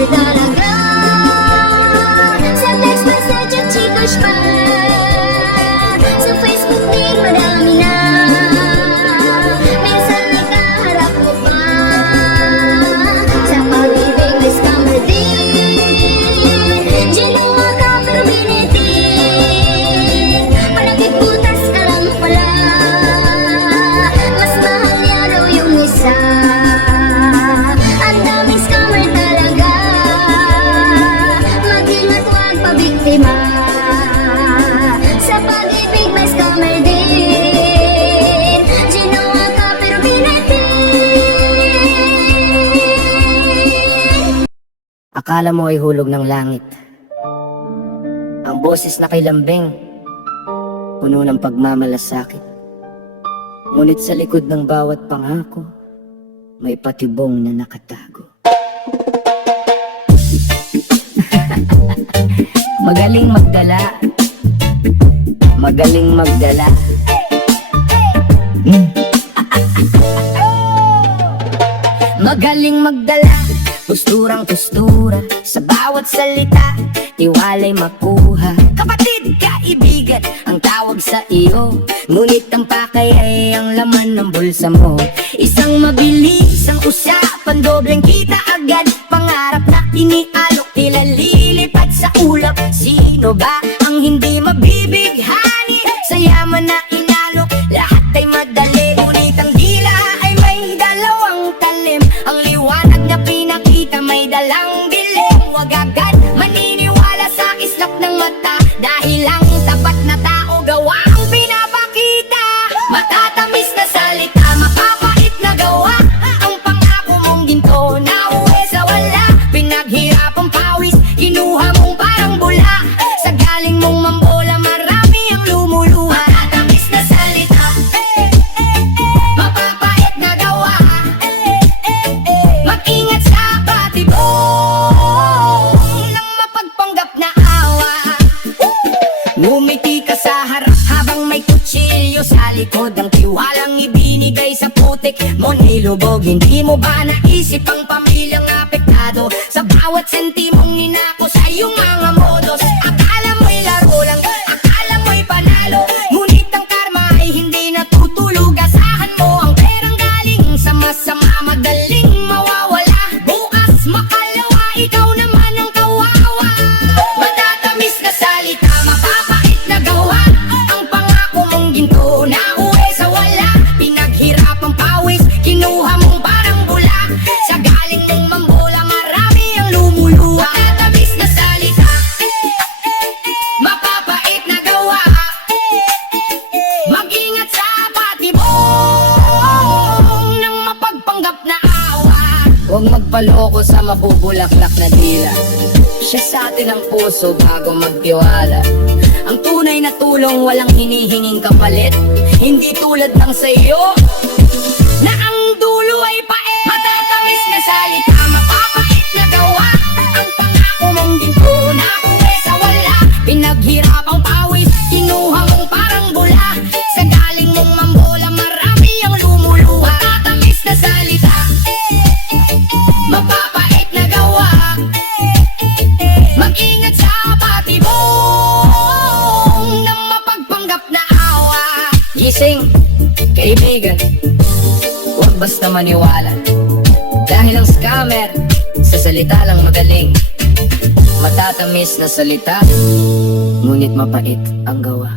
scammer talaga. Sa text message at chikash pa, sa Facebook din marami na. Minsan nakaharap mo pa, sa pag-ibig may scammer din. Ginawa ka pero binitin, palaging butas ka lang pala. Mas mahal niya raw yung isa. Ang daming scammer talaga, mag-ingat huwag pabiktima. Sa pag-ibig may scammer din, ginawa ka pero binitin. Akala mo ay hulog ng langit, ang boses na kay lambing, puno ng pagmamalasakit. Ngunit sa likod ng bawat pangako, may patibong na nakatago. Magaling magdala, magaling magdala. Magaling magdala, posturang postura, sa bawat salita, tiwalay makuha. Kapatid, kaibigan, ang tawag sa iyo, ngunit ang pakay ay ang laman ng bulsa mo. Isang mabilis ang usapan, dobleng kita agad, pangarap na inialok, tila lilipad sa ulap. Sino ba ang hindi mabibighani sa yaman na inalok? Lahat ay madali, ngunit ang dila ay may dalawang talim. Ang liwanag na pinakita may dalang dilim. Huwag agad maniniwala sa islap ng mata, dahil ang tapat na tao gawa ang pinapakita. Matatamis na salita, mapapait na gawa, ang pangako mong ginto na uwi sa wala. Pinaghirapang pawis, kinuha mong parang bula, sa galing mong mambola marami ang lumuluha. Matatamis na salita, mapapait na gawa, mag-ingat sa patibong ng mapagpanggap na awa. Ngumiti ka sa harap habang may kutsilyo sa likod, ang tiwalang ibinigay sa putik mo nilubog. Hindi mo ba naisip ang pamilyang apektado sa bawat sentimong ninako sa iyong mga modos? Akala mo'y laro lang, akala mo'y panalo, ngunit ang karma ay hindi natutulog. Asahan mo ang perang galing sa masama, madaling mawawala. Bukas makalawa, ikaw naman ang kawawa. Matatamis na salita, mapapait na gawa, ang pangako mong ginto na uwi sa wala. Pinaghirapang pawis, kinuha mong parang bula, sa galing mong mambola marami ang lumuluha. Matatamis na salita, mapapait na gawa, mag-ingat sa patibong ng mapagpanggap na awa. Huwag magpaloko sa mabubulaklak na dila, siya sa atin ang puso bago magtiwala. Ang tunay na tulong walang hinihinging kapalit, hindi tulad ng sayo na ang dulo ay pae. Matatamis na salita, mapapait na gawa, ang pangako mong ginto na uwi sa wala. Pinaghirapang pawis, kinuha mong parang bula, sa galing mong mambola marami ang lumuluha. Matatamis na salita, mapapait na gawa, mag-ingat sa patibong ng mapagpanggap na awa. Gising, kaibigan, huwag basta maniwala, dahil ang scammer sa salita lang magaling. Matatamis na salita, ngunit mapait ang gawa.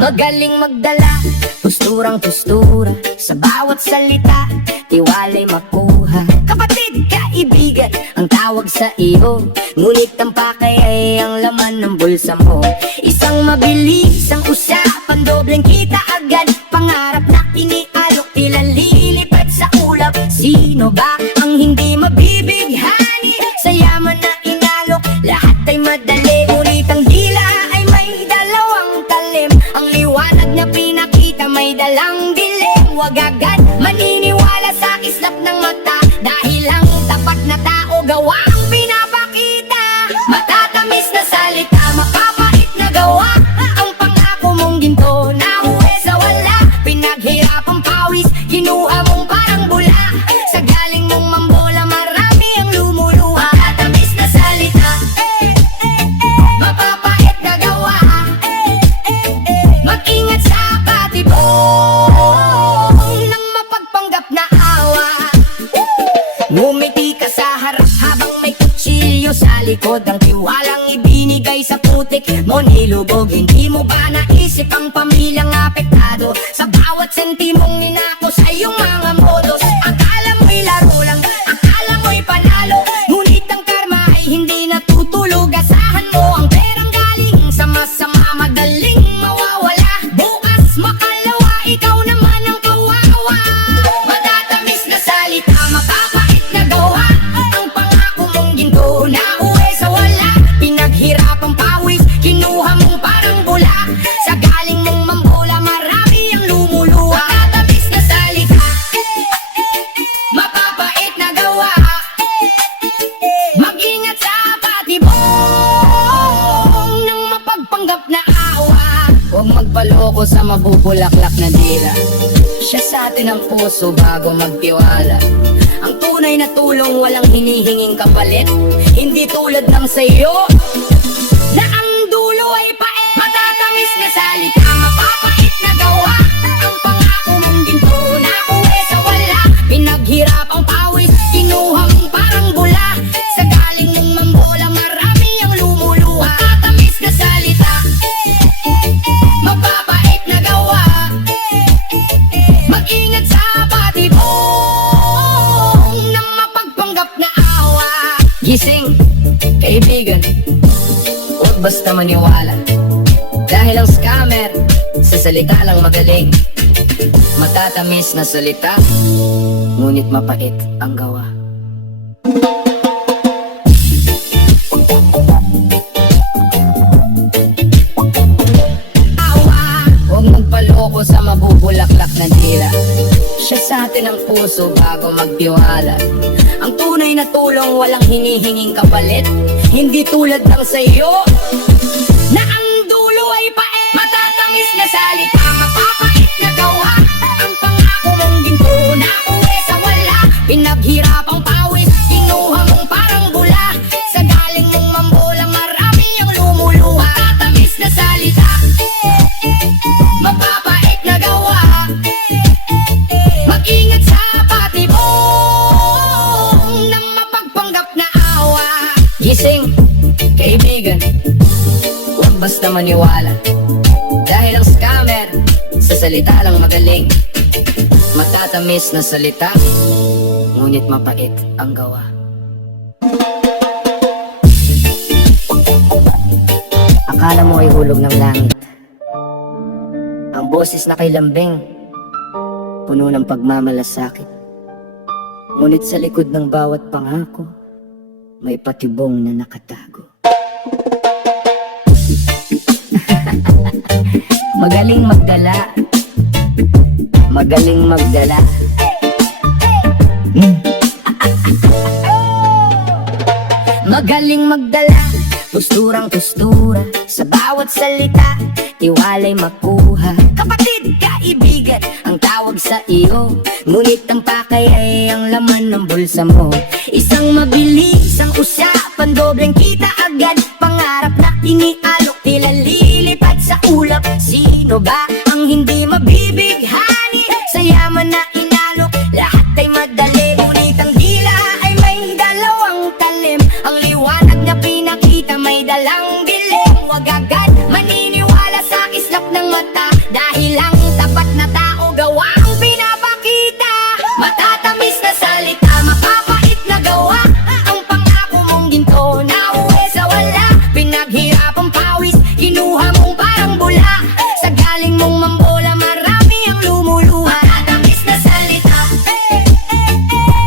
Magaling magdala, posturang postura, sa bawat salita, tiwalay makuha. Kapatid, kaibigan, ang tawag sa iyo, ngunit ang pakay ay ang laman ng bulsa mo. Isang mabilis ang usapan, dobleng kita agad, pangarap na inialok, tila lilipad sa ulap. Sino ba ang hindi mabibighani sa yaman na inalok? Lahat ay madali, ngunit ang dila ay may dalawang talim. Ang liwanag na pinakita may dalang dilim. Huwag agad maniniwala sa islap ng mata, dahil ang tapat na tao gawa ang pinapakita. Matatamis na salita, mapapait na gawa, ang pangako mong ginto na uwi sa wala. kutsilyo sa likod ang tiwalang ibinigay sa putik mo nilubog. Hindi mo ba naisip ang pamilyang apektado sa bawat sentimong ninako sa iyong mga modos? Akala mo'y laro lang, akala mo'y panalo, ngunit ang karma ay hindi natutulog. Asahan mo ang perang galing sa masama, madaling mawawala. Bukas makalawa, ikaw naman ang kawawa. Matatamis na salita, mapapait na gawa, ang pangako mong ginto na uwi sa wala. Pinaghirapang pawis, kinuha mong parang bula, sa galing mong mambola marami ang lumuluha. Matatamis na salita, mapapait na gawa, mag-ingat sa patibong ng mapagpanggap na awa. Huwag magpaloko sa mabubulaklak na dila, siya sa atin ang puso bago magtiwala. Ang tunay na tulong walang hinihinging kapalit, hindi tulad ng sayo na ang dulo ay pae. Matatamis na salita, mapapait na gawa, ang pangako mong ginto na uwi sa wala. Pinaghirapang pawis, kinuha mong parang bula, sa galing mong mambola marami ang lumuluha. Matatamis na salita, mapapait na gawa, mag-ingat sa patibong ng mapagpanggap na awa. Gising, kaibigan, huwag basta maniwala, dahil ang scammer sa salita lang magaling. Matatamis na salita, ngunit mapait ang gawa. Huwag magpaloko sa mabubulaklak na dila, siya sa atin ang puso bago magtiwala. Ang tunay na tulong walang hinihinging kapalit, hindi tulad ng sayo na ang dulo ay pae. Matatamis na salita, mapapait na gawa, ang pangako mong ginto na uwi sa wala. Pinaghirapang pawis, kinuha mong parang bula, sa galing mong mambola marami ang lumuluha. Matatamis na salita, mapapait na gawa, mag-ingat sa patibong ng mapagpanggap na awa. Gising, kaibigan, huwag basta maniwala, dahil ang scammer sa salita lang magaling. Matatamis na salita, ngunit mapait ang gawa. Akala mo ay hulog ng langit, ang boses na kay lambing, puno ng pagmamalasakit. Ngunit sa likod ng bawat pangako, may patibong na nakatago. Magaling magdala, magaling magdala. Magaling magdala, posturang postura, sa bawat salita, tiwalay makuha. Kapatid, kaibigan, ang tawag sa iyo, ngunit ang pakay ay ang laman ng bulsa mo. Isang mabilis ang usapan, dobleng kita agad, pangarap na inialok, tila lilipad sa ulap. Sino ba ang hindi mabibighani sa yaman na inalok? Lahat ay madali, ngunit ang dila ay may dalawang talim. Ang liwanag na pinakita may dalang dilim. Huwag agad maniniwala sa kislap ng mata, dahil ang tapat na tao gawa ang pinapakita. Matatamis na salita, mapapait na gawa, ang pangako mong ginto na uwi sa wala. Pinaghirapang pawis, kinuha mong parang bula, sa galing mong mambola marami ang lumuluha. Matatamis na salita,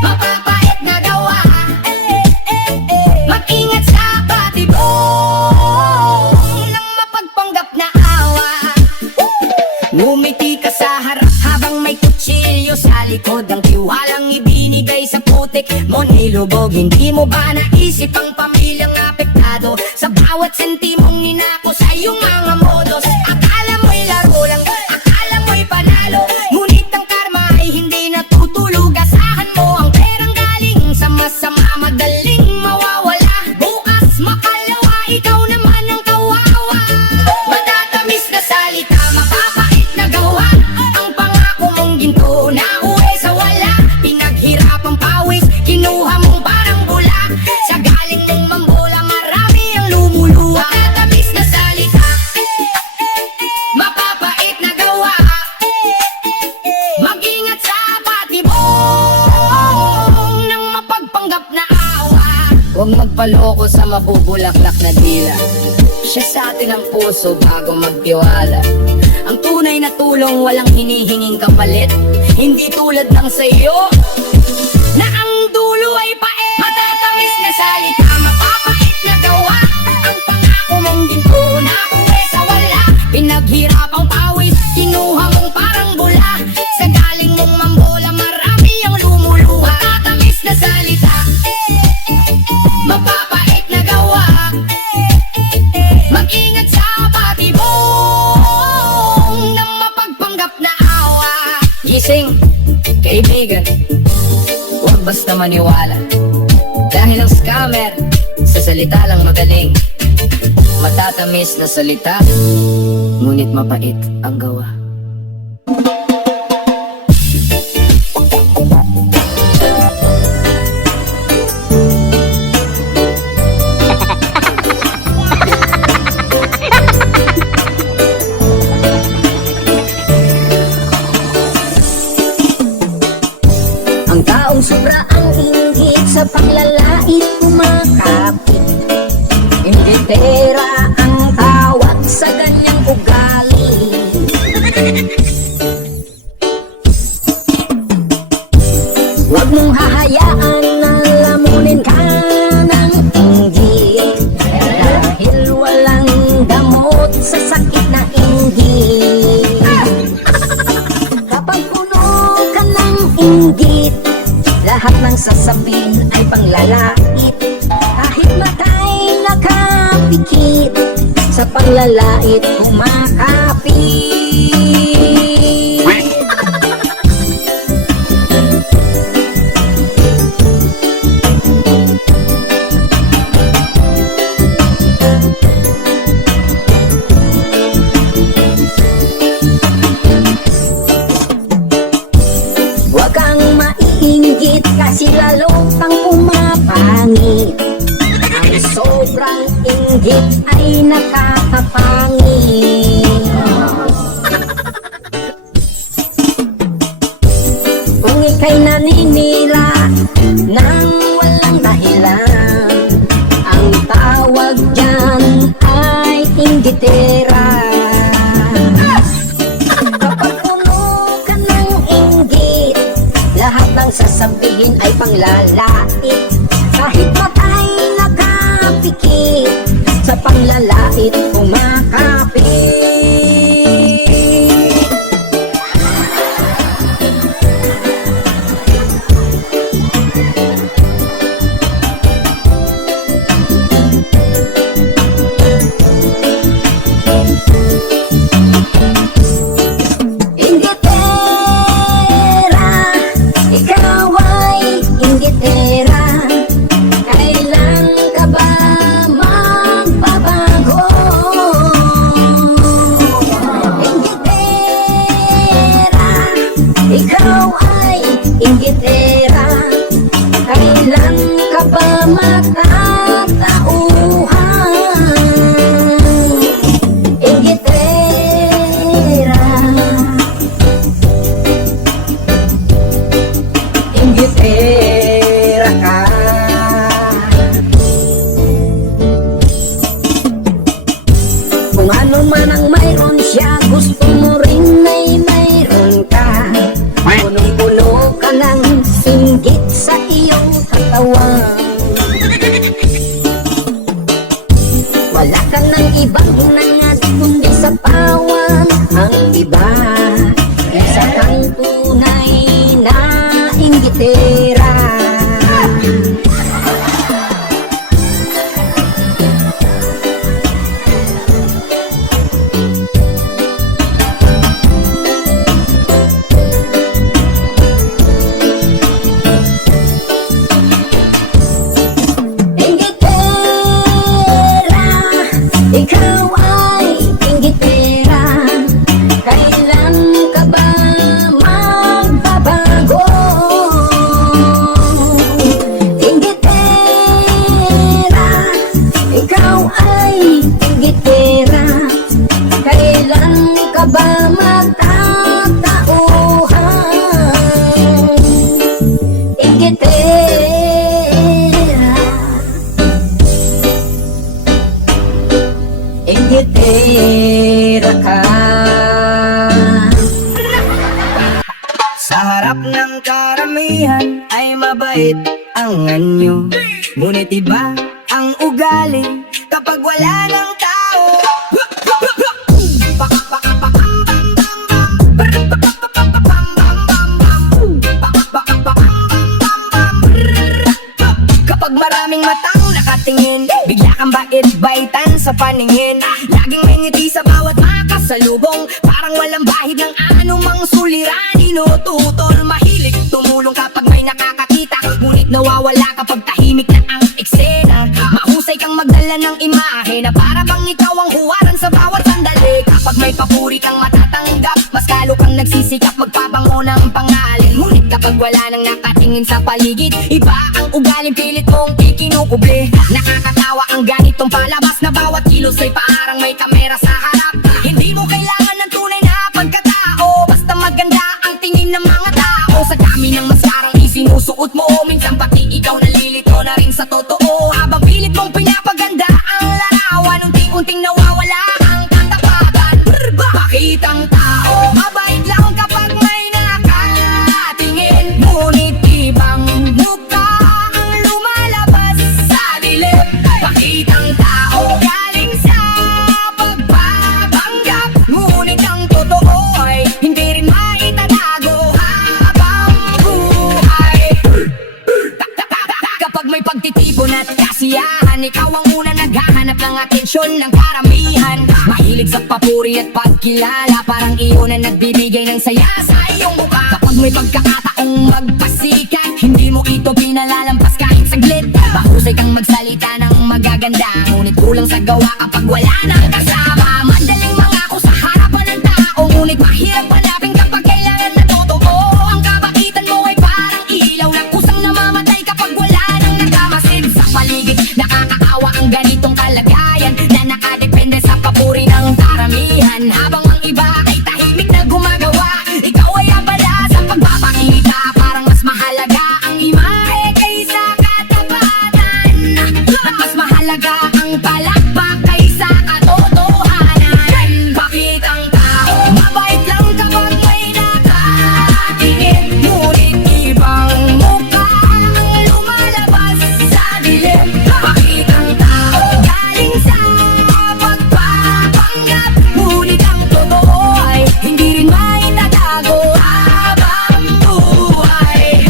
mapapait na gawa, mag-ingat sa patibong ng mapagpanggap na awa. Ngumiti ka sa harap habang may kutsilyo sa likod, ang tiwalang ibinigay sa putik mo nilubog. Hindi mo ba naisip ang pamilyang apektado sa bawat sentimong ninako sa iyong mga modos? Akala mo'y laro lang, akala mo'y panalo, ngunit ang karma ay hindi natutulog. Asahan mo ang perang galing sa masama, madaling mawawala. Bukas makalawa, ikaw naman ang kawawa. Matatamis na salita, mapapait na gawa, ang pangako mong ginto na uwi sa wala. Pinaghirapang pawis, kinuha mong parang bula, sa galing mong mambo ko sa mabubulaklak na dila. Siya sa atin ang puso bago magtiwala. Ang tunay na tulong walang hinihinging kapalit. Hindi tulad ng sayo na ang dulo ay pait. Matatamis na salita, mapapait na gawa. Ang pangako mong ginto na uwi sa wala. Pinaghirapang pawis, kinuha mong parang bula. Sa galing mong mambola, marami ang lumuluha. Matatamis na salita, mapapait na gawa. Mag-ingat sa patibong na mapagpanggap na awa. Gising, kaibigan, huwag basta maniwala. Dahil ang scammer, sa salita lang magaling. Matatamis na salita, ngunit mapait ang gawa. Ang taong sobra ang inggit sa paglalait kumakapit. Hindi pera ang tawag sa ganyang ugali. Huwag mong hahayaan na lamunin ka ng inggit, dahil walang gamot sa sakit na inggit. Kapag puno ka ng inggit, lahat ng sasabihin ay panglalait. Kahit matay nakapikit, sa panglalait kumakapit. Huwag kang maiinggit kasi lalo kang pumapangit. Ang sobrang inggit ay nakakapangit. Kung ika'y naninira nang walang dahilan, ang tawag dyan ay inggitera. Kapag puno ka ng inggit, lahat ng sasabihin ay panglalait. Kahit matay nakapikit, sa panglalait kumakapit. Inggitera, ikaw ay inggitera. Kailan ka ba magbabago? Inggitera, ikaw ay inggitera. Kailan ka ba magtatauhan? Inggitera, inggitera ka. Kung ano man ang mayroon siya, gusto mo rin ay mayroon ka. Punong-puno ka ng inggit sa iyong katawan. Wala ka ng ibang hinangad kundi sa pawan. Ang iba, isa kang tunay na inggitera. Inggitera, ikaw ay inggitera. Kailan mabait ang anyo, ngunit iba ang ugali kapag wala ng tao. Kapag maraming matang nakatingin, bigla kang bait-baitan sa paningin. Laging may ngiti sa bawat makasalubong, parang walang bahid ng anumang suliran. Inututol, mahilig tumulong kapag may nakakakita, ngunit nawawala kapag tahimik na ang eksena. Mahusay kang magdala ng imahe na para bang ikaw ang huwaran sa bawat sandali. Kapag may papuri kang matatanggap, mas lalo kang nagsisikap magpabango ng pangalan. Ngunit kapag wala nang nakatingin sa paligid, iba ang ugaling pilit mong ikinukuble. Nakakatawa ang ganitong palabas na bawat kilos ay parang may kamera sa harap. Hindi mo kailangan ng tunay na pagkatao, basta maganda ang tingin ng mga tao. Sa dami ng maskarang isinusuot mo, minsan pati ikaw nalilito na rin sa totoo. Habang pilit mong pinapaganda ang larawan, unti-unting nawawala ang katapatan. Bakit ang tao mabait lang kapag may nakatingin, ngunit ibang mukha ang lumalabas sa dilim? Bakit ang tao galing sa pagpapanggap, ngunit ang totoo ay hindi rin maitatago habang buhay? Kapag may pagtitipon at kasiyahan, ikaw ang una naghahanap ng atensyon ng karamihan. Mahilig sa papuri at pagkilala, parang iyon ang nagbibigay ng saya sa iyong mukha. Kapag may pagkakataong magpasikat, hindi mo ito pinalalampas kahit saglit. Mahusay kang magsalita ng magaganda, ngunit kulang sa gawa kapag wala nang kasama. Madaling mangako sa harapan ng tao, ngunit mahirap hanapin kapag kailangan na totoo. Ang kabaitan mo ay parang ilaw na kusang namamatay kapag wala nang nakamasid sa paligid. Nakakaawa ang ganitong kalagayan na nakadepende sa papuri ng karamihan. Habang ang iba ay tahimik na gumagawa, ikaw ay abala sa pagpapakita. Parang mas mahalaga ang imahe kaysa katapatan, at mas mahalaga ang palakpak kaysa katotohanan. Bakit ang tao mabait lang kapag may nakatingin, ngunit ibang mukha ang lumalabas sa dilim? Bakit ang tao galing sa pagpapanggap, ngunit ang totoo ay hindi rin maitatago habang buhay?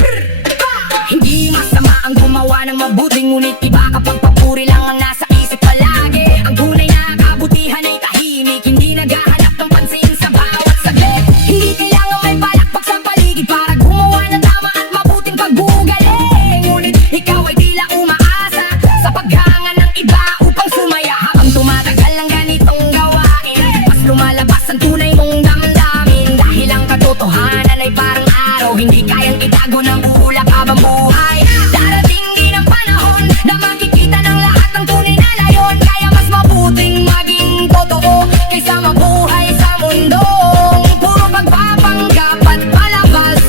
Hindi masama ang gumawa ng mabuti, ngunit iba kapag papuri lang ang nasa isip palagi. Ang tunay na kabutihan ay tahimik, hindi naghahanap ng pansin sa bawat saglit. Hindi kailangan may palakpak sa paligid para gumawa ng tama at mabuting pag-uugali. Ngunit ikaw ay tila umaasa sa paghanga ng iba upang sumaya. Habang tumatagal ang ganitong gawain, mas lumalabas ang tunay mong damdamin. Dahil ang katotohanan ay parang araw, hindi kayang itago ng ulap habang buhay. Darating din ang panahon na makikita ng lahat ng tunay na layon. Kaya mas mabuting maging totoo kaysa mabuhay sa mundong puro pagpapanggap at palabas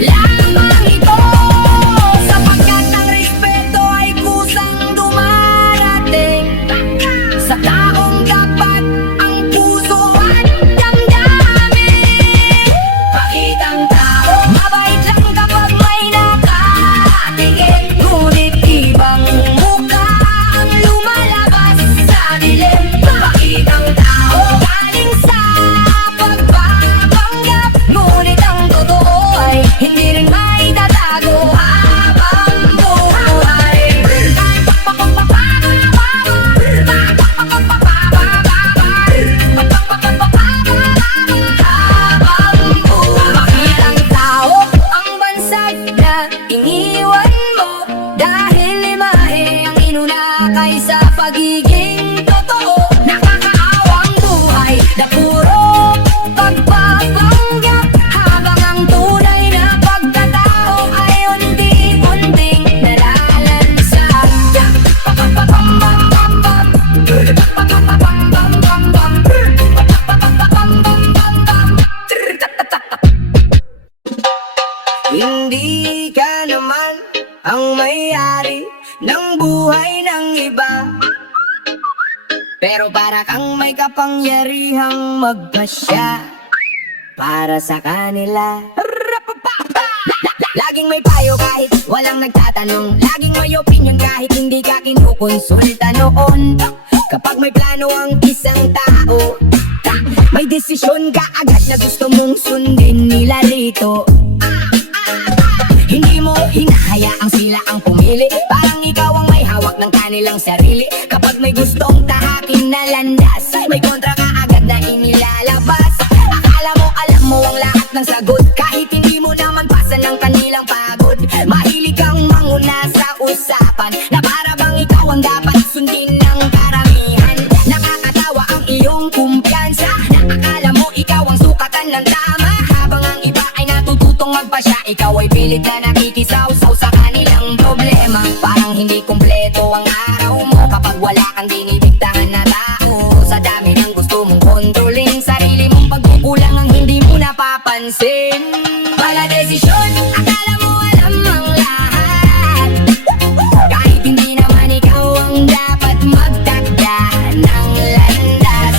lamang ito. Sapagkat ang respeto ay kusang dumarating sa taong dapat ang puso at damdamin. Bakit ang tao mabait lang kapag may nakatingin, ngunit ibang mukha ang lumalabas sa dilim? Bakit ang tao galing sa pagpapanggap, ngunit ang totoo ay hindi rin maitatago habang buhay? Bakit ang tao ang bansag na iniwan mo, dahil imahe ang inuna kaysa pagiging totoo? Nakakaawang buhay na puro pagpapanggap, habang ang tunay na pagkatao ay unti-unting nalalansan. Hindi ka naman ang may-ari ng buhay ng iba, pero para kang may kapangyarihang magpasya para sa kanila. Laging may payo kahit walang nagtatanong, laging may opinion kahit hindi ka kinukonsulta noon. Kapag may plano ang isang tao, may desisyon ka agad na gusto mong sundin nila rito. Hindi mo hinahayaang sila ang pumili, parang ikaw ang may hawak ng kanilang sarili. Kapag may gustong tahakin na landas, may kontra ka agad na inilalabas. Akala mo alam mo ang lahat ng sagot, kahit hindi mo naman pasa ng kanilang pagod. Mahilig kang manguna sa usapan, na para bang ikaw ang dapat sundin ng karamihan. Nakakatawa ang iyong kumpiyansa, na akala mo ikaw ang sukatan ng tama. Habang ang iba ay natututong magpasya, ikaw ay pilit na nakikisawsaw sa kanilang problema. Parang hindi kumpleto ang araw mo kapag wala kang dinidiktahan na tao. Sa dami ng gusto mong kontrolin, sarili mong pagkukulang ang hindi mo napapansin. Mala desisyon, akala mo alam ang lahat, kahit hindi naman ikaw ang dapat magtakda ng landas.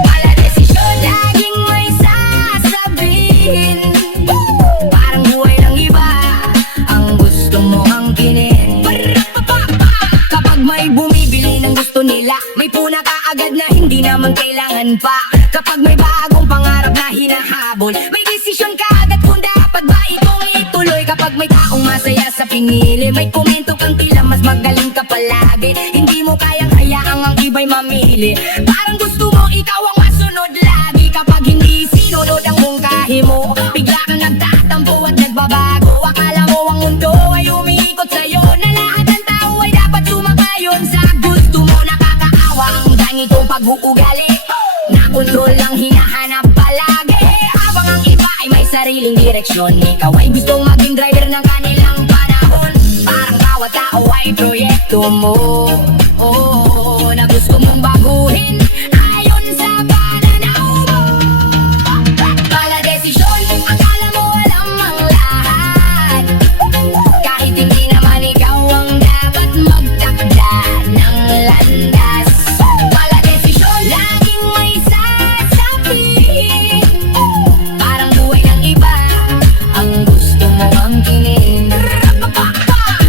Mala desisyon, laging may sasabihin, parang buhay ng iba ang gusto mo angkinin. Kapag may bumibili ng gusto nila, may puna ka agad na hindi naman kailangan pa. Kapag may bagong pangarap na hinahabol, may desisyon ka agad kung dapat ba itong ituloy. Kapag may taong masaya sa pinili, may komento kang tila mas magaling ka palagi. Hindi mo kayang hayaang ang iba'y mamili, parang gusto mo ikaw ang masunod lagi. Kapag hindi sinunod ang mungkahi mo, bigla kang nagtatampo at nagbabago. Akala mo ang mundo ay umiikot sa'yo, na lahat ng tao ay dapat sumakayon sa gusto mo. Nakakaawa ang ganitong pag-uugali, na kontrol lang hinahanap palagi. Habang ang iba ay may sariling direksyon, ikaw ay gustong maging driver ng kanilang panahon. Parang bawat tao ay proyekto mo, na gusto mong baguhin ayon sa pananaw mo. Mala desisyon, akala mo alam ang lahat, kahit hindi naman ikaw ang dapat magtakda ng landas. Mala desisyon, laging may sasabihin, parang buhay ng iba ang gusto mo angkinin.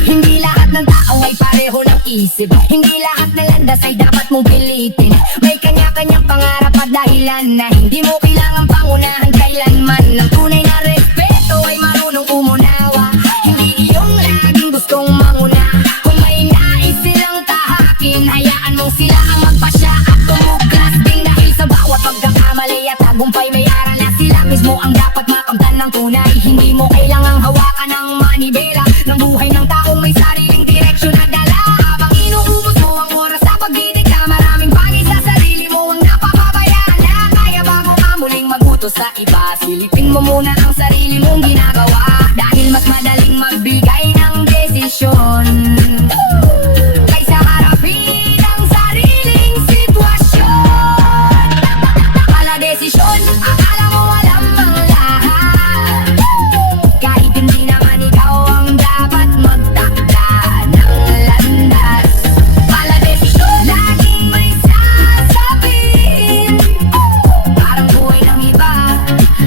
Hindi lahat ng tao ay pareho ng isip, hindi lahat ng landas ay dapat mong pilitin. May kanya-kanyang pangarap at dahilan na hindi mo kailangan pangunahan kailanman. Ang tunay na respeto ay marunong umunawa, hindi iyong laging gustong manguna. Kung may nais silang tahakin, hayaan mong sila ang magpasya at tumuglas din. Dahil sa bawat pagkakamali at tagumpay may aral na sila mismo ang dapat makamtan ng tunay. Hindi mo kailangang hawakan ng manibela ng buhay ng taong may sariling direksyon na dala. Habang inuubos mo ang oras sa pagdidikta, maraming bagay sa sarili mo ang napapabayaan na. Kaya bago ka muling magutos sa iba, silipin mo muna ang sarili mong ginagawa, dahil mas madaling magbigay ng desisyon kaysa harapin ang sariling sitwasyon. Mala desisyon, akala mo alam ang lahat, kahit hindi naman ikaw ang dapat magtakda ng landas. Mala desisyon, laging may sasabihin, parang buhay ng iba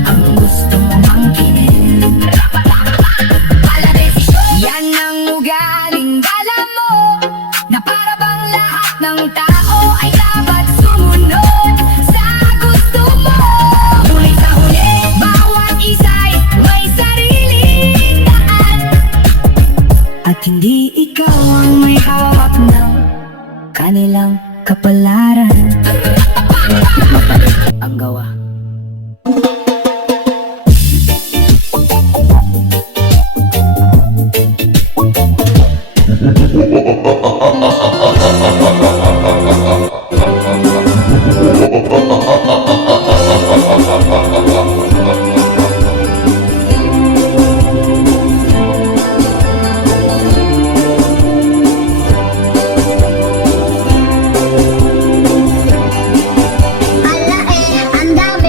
ang gusto mong angkinin. Mala desisyon, yan ang ugaling dala mo, na para bang lahat ng tao ay dapat sumunod sa gusto mo. Ngunit sa huli, bawat isa'y may sariling daan, at hindi ikaw ang may hawak ng kanilang kapalaran. Mapalit ang gawa. Ala ang dami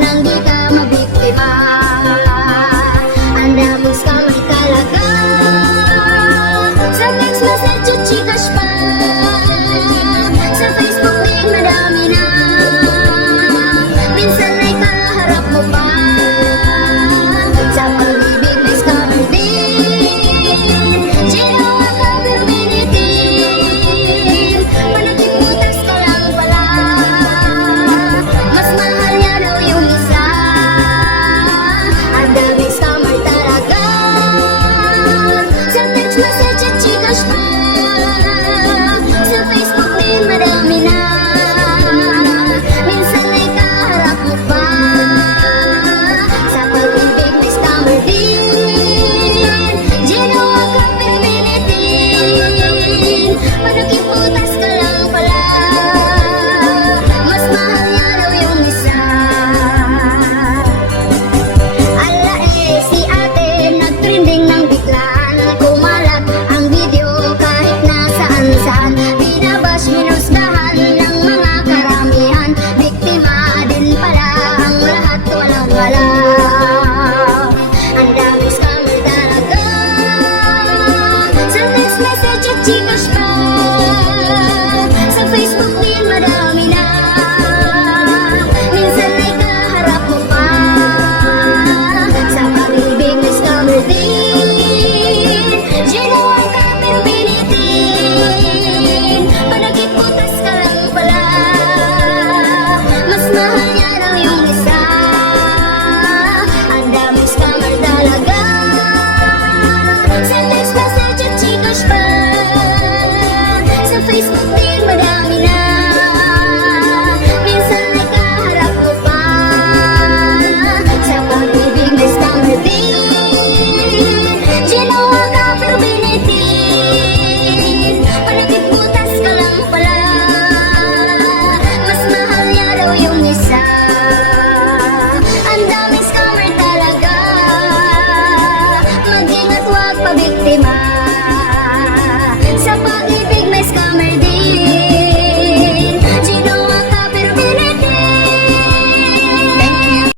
ng gitara